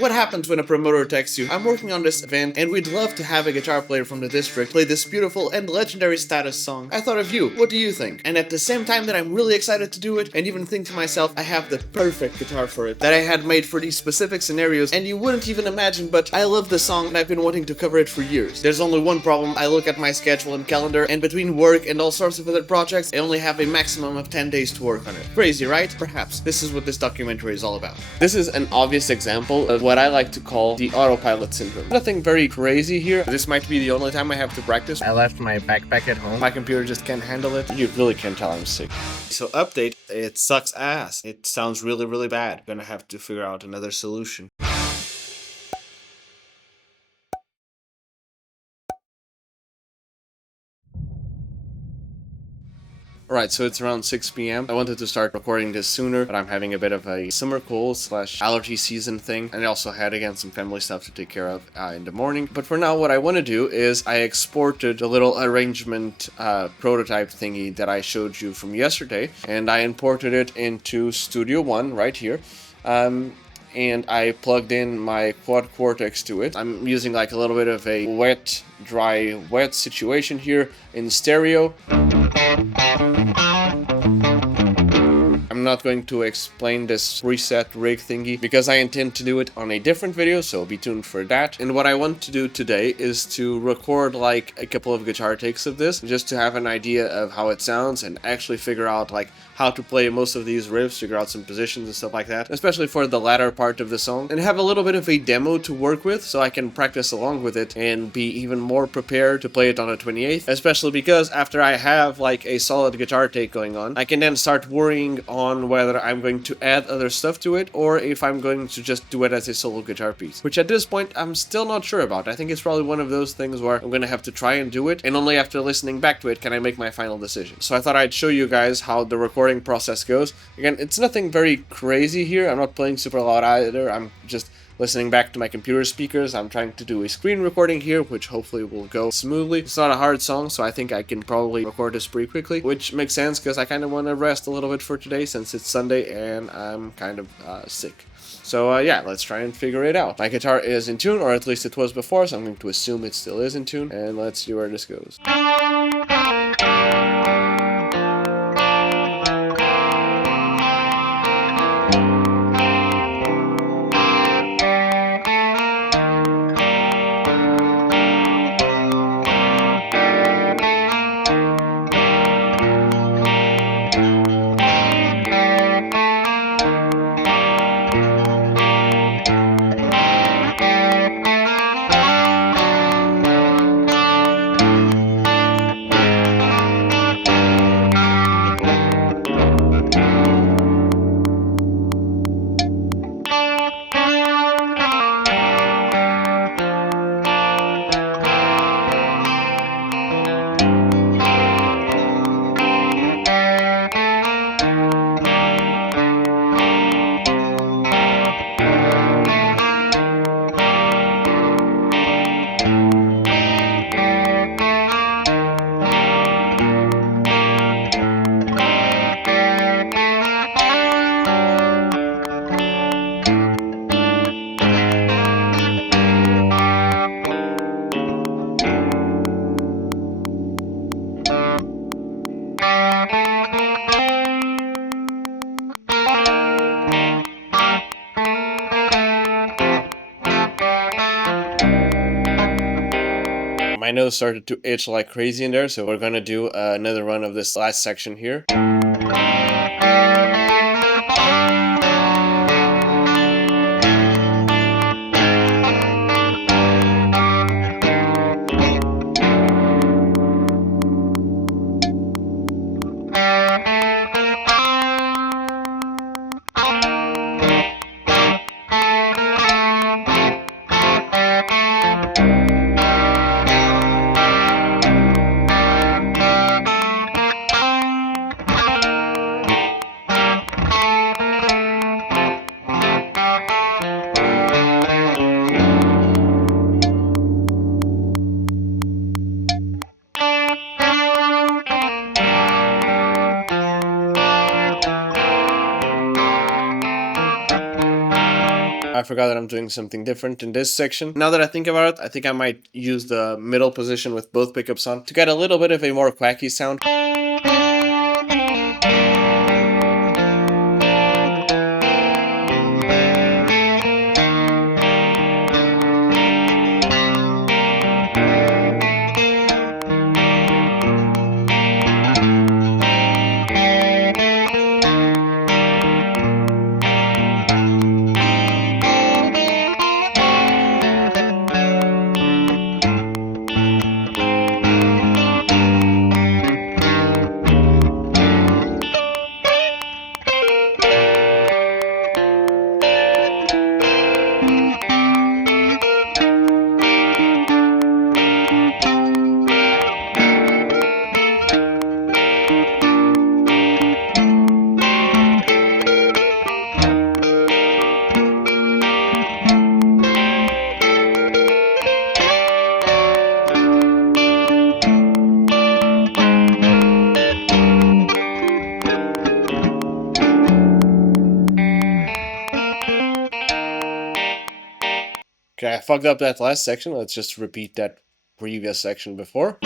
What happens when a promoter texts you, "I'm working on this event and we'd love to have a guitar player from the district play this beautiful and legendary status song. I thought of you. What do you think?" And at the same time that I'm really excited to do it and even think to myself, I have the perfect guitar for it that I had made for these specific scenarios and you wouldn't even imagine, but I love the song and I've been wanting to cover it for years. There's only one problem. I look at my schedule and calendar, and between work and all sorts of other projects, I only have a maximum of 10 days to work on it. Crazy, right? Perhaps. This is what this documentary is all about. This is an obvious example of what I like to call the autopilot syndrome. Nothing very crazy here. This might be the only time I have to practice. I left my backpack at home. My computer just can't handle it. You really can't tell I'm sick. So update, it sucks ass. It sounds really, really bad. Gonna have to figure out another solution. Alright, so it's around 6 p.m. I wanted to start recording this sooner, but I'm having a bit of a summer cold / allergy season thing, and I also had, again, some family stuff to take care of in the morning. But for now, what I want to do is I exported the little arrangement prototype thingy that I showed you from yesterday, and I imported it into Studio One right here. And I plugged in my quad cortex to it. I'm using like a little bit of a wet, dry, wet situation here in stereo. I'm not going to explain this preset rig thingy because I intend to do it on a different video, so be tuned for that. And what I want to do today is to record like a couple of guitar takes of this, just to have an idea of how it sounds and actually figure out like how to play most of these riffs, figure out some positions and stuff like that, especially for the latter part of the song, and have a little bit of a demo to work with so I can practice along with it and be even more prepared to play it on the 28th, especially because after I have like a solid guitar take going on, I can then start worrying on whether I'm going to add other stuff to it or if I'm going to just do it as a solo guitar piece, which at this point I'm still not sure about. I think it's probably one of those things where I'm going to have to try and do it, and only after listening back to it can I make my final decision. So I thought I'd show you guys how the recording process goes. Again, it's nothing very crazy here. I'm not playing super loud either. I'm just listening back to my computer speakers. I'm trying to do a screen recording here, which hopefully will go smoothly. It's not a hard song, so I think I can probably record this pretty quickly, which makes sense because I kind of want to rest a little bit for today since it's Sunday and I'm kind of sick. So yeah, let's try and figure it out. My guitar is in tune, or at least it was before, so I'm going to assume it still is in tune, and let's see where this goes. My nose started to itch like crazy in there, so we're gonna do another run of this last section here. I forgot that I'm doing something different in this section. Now that I think about it, I think I might use the middle position with both pickups on to get a little bit of a more quacky sound. Okay, I fucked up that last section. Let's just repeat that previous section before.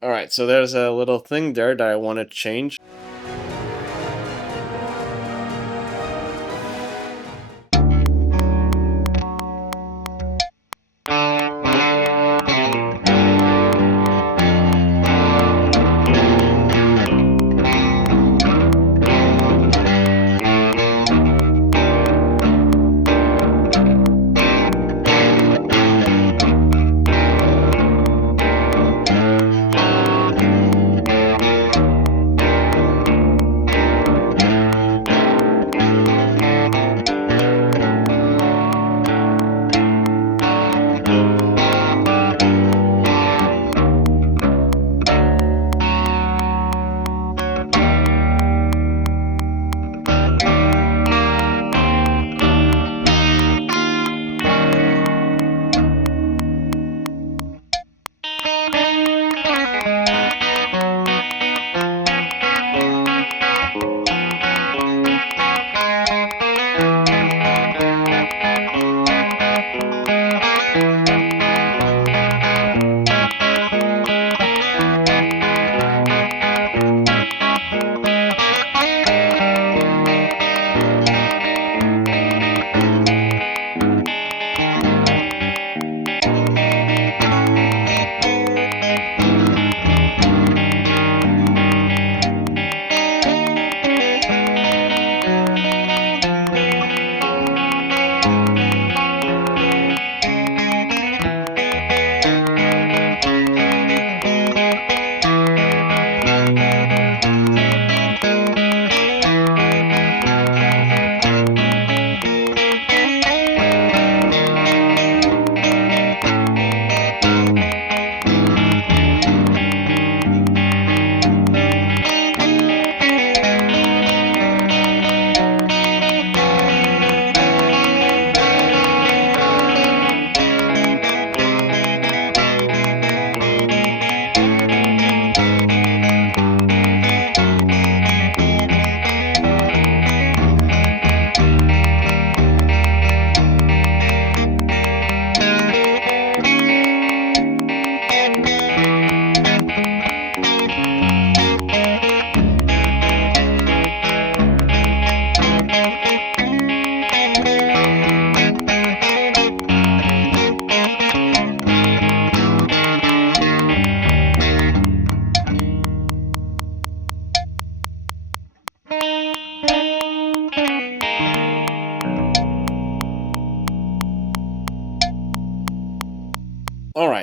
Alright, so there's a little thing there that I want to change.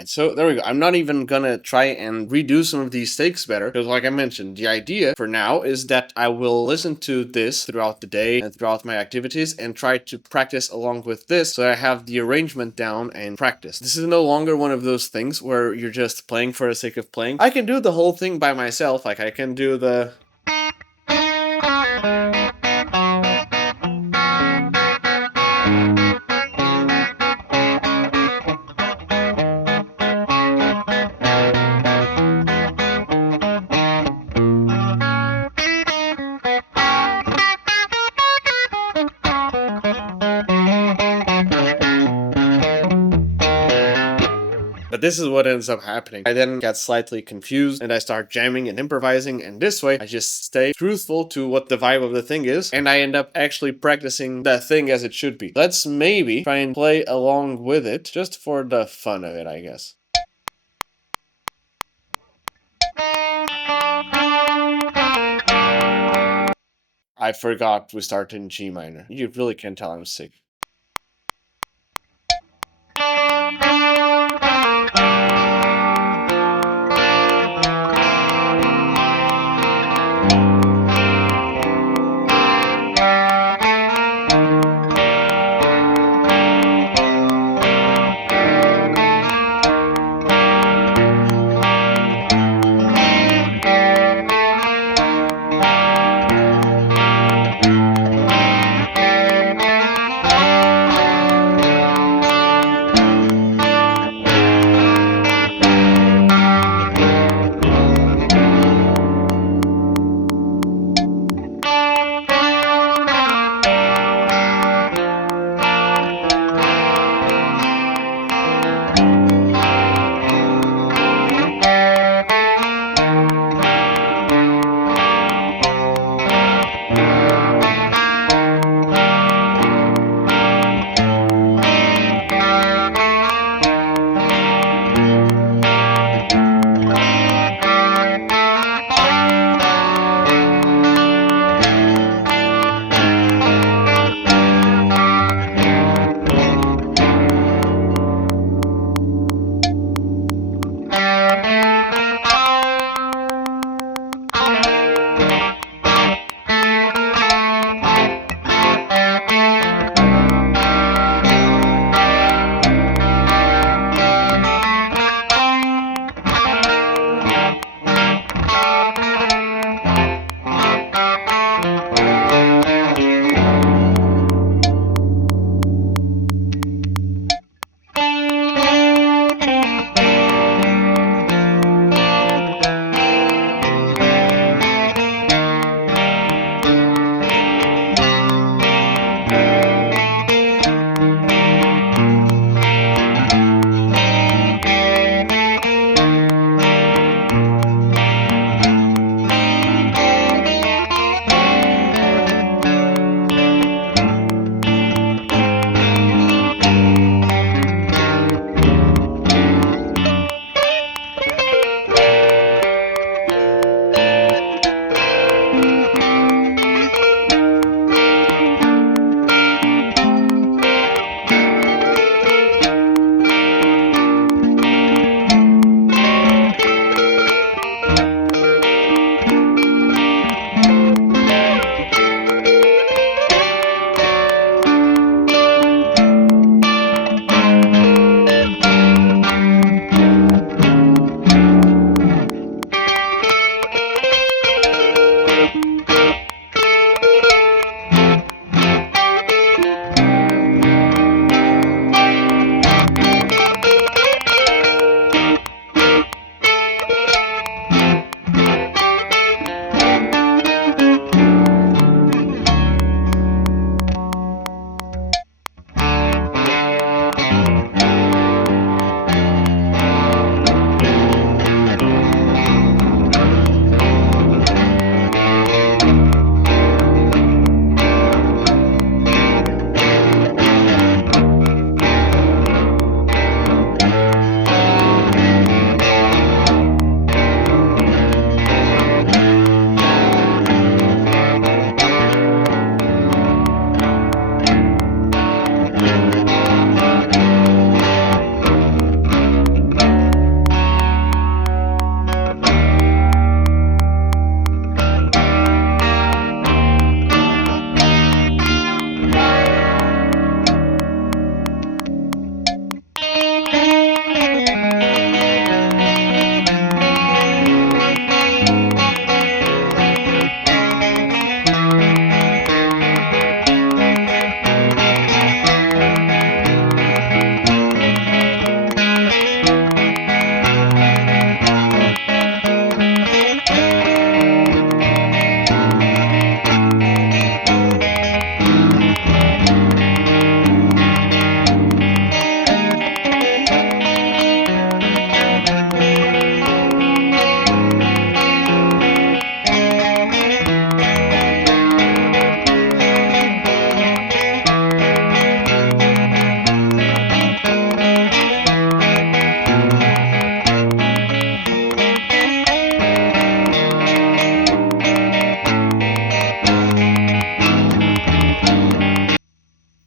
Alright, so there we go. I'm not even gonna try and redo some of these takes better, because like I mentioned, the idea for now is that I will listen to this throughout the day and throughout my activities and try to practice along with this so I have the arrangement down and practice. This is no longer one of those things where you're just playing for the sake of playing. I can do the whole thing by myself, like I can do the... But this is what ends up happening. I then get slightly confused and I start jamming and improvising, and this way I just stay truthful to what the vibe of the thing is, and I end up actually practicing that thing as it should be. Let's maybe try and play along with it, just for the fun of it, I guess. I forgot we start in G minor. You really can tell I'm sick.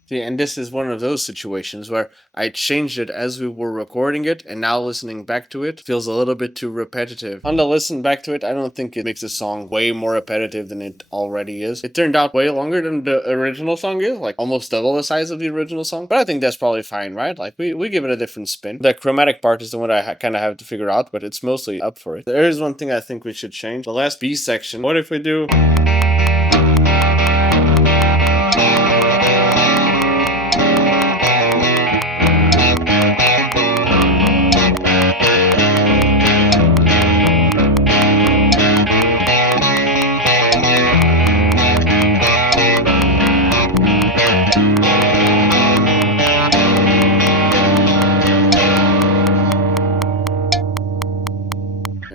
See, and this is one of those situations where I changed it as we were recording it, and now listening back to it feels a little bit too repetitive. On the listen back to it, I don't think it makes the song way more repetitive than it already is. It turned out way longer than the original song is, like almost double the size of the original song, but I think that's probably fine, right? Like, we give it a different spin. The chromatic part is the one I kind of have to figure out, but it's mostly up for it. There is one thing I think we should change. The last B section. What if we do...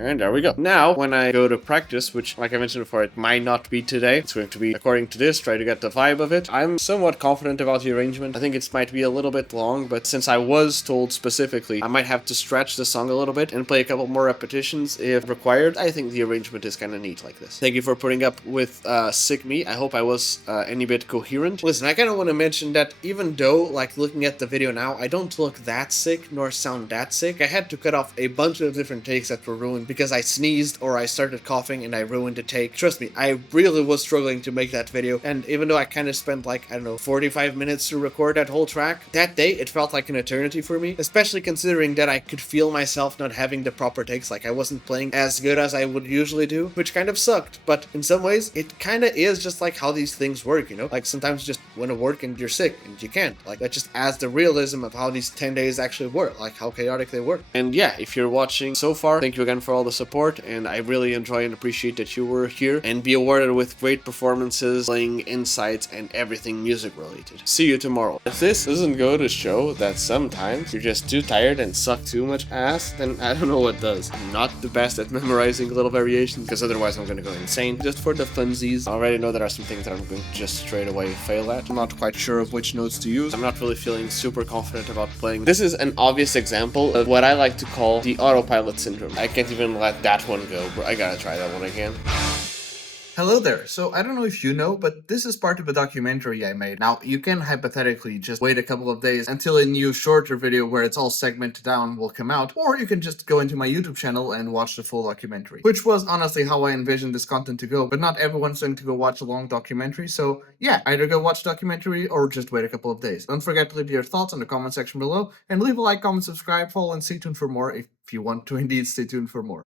And there we go. Now, when I go to practice, which, like I mentioned before, it might not be today. It's going to be, according to this, try to get the vibe of it. I'm somewhat confident about the arrangement. I think it might be a little bit long, but since I was told specifically, I might have to stretch the song a little bit and play a couple more repetitions if required. I think the arrangement is kind of neat like this. Thank you for putting up with sick me. I hope I was any bit coherent. Listen, I kind of want to mention that even though, like, looking at the video now, I don't look that sick nor sound that sick, I had to cut off a bunch of different takes that were ruined because I sneezed or I started coughing and I ruined a take. Trust me, I really was struggling to make that video, and even though I kind of spent like, I don't know, 45 minutes to record that whole track, that day it felt like an eternity for me, especially considering that I could feel myself not having the proper takes, like I wasn't playing as good as I would usually do, which kind of sucked, but in some ways, it kind of is just like how these things work, you know? Like sometimes you just want to work and you're sick and you can't. Like that just adds the realism of how these 10 days actually work, like how chaotic they work. And yeah, if you're watching so far, thank you again for all the support, and I really enjoy and appreciate that you were here, and be awarded with great performances, playing insights, and everything music related. See you tomorrow. If this doesn't go to show that sometimes you're just too tired and suck too much ass, then I don't know what does. I'm not the best at memorizing little variations, because otherwise I'm gonna go insane. Just for the funsies, I already know there are some things that I'm going to just straight away fail at. I'm not quite sure of which notes to use. I'm not really feeling super confident about playing. This is an obvious example of what I like to call the autopilot syndrome. I can't even let that one go, bro. I gotta try that one again. Hello there. So I don't know if you know, but this is part of a documentary I made. Now, you can hypothetically just wait a couple of days until a new shorter video where it's all segmented down will come out, or you can just go into my YouTube channel and watch the full documentary, which was honestly how I envisioned this content to go, but not everyone's going to go watch a long documentary, so yeah, either go watch the documentary or just wait a couple of days. Don't forget to leave your thoughts in the comment section below, and leave a like, comment, subscribe, follow, and stay tuned for more if you want to indeed stay tuned for more.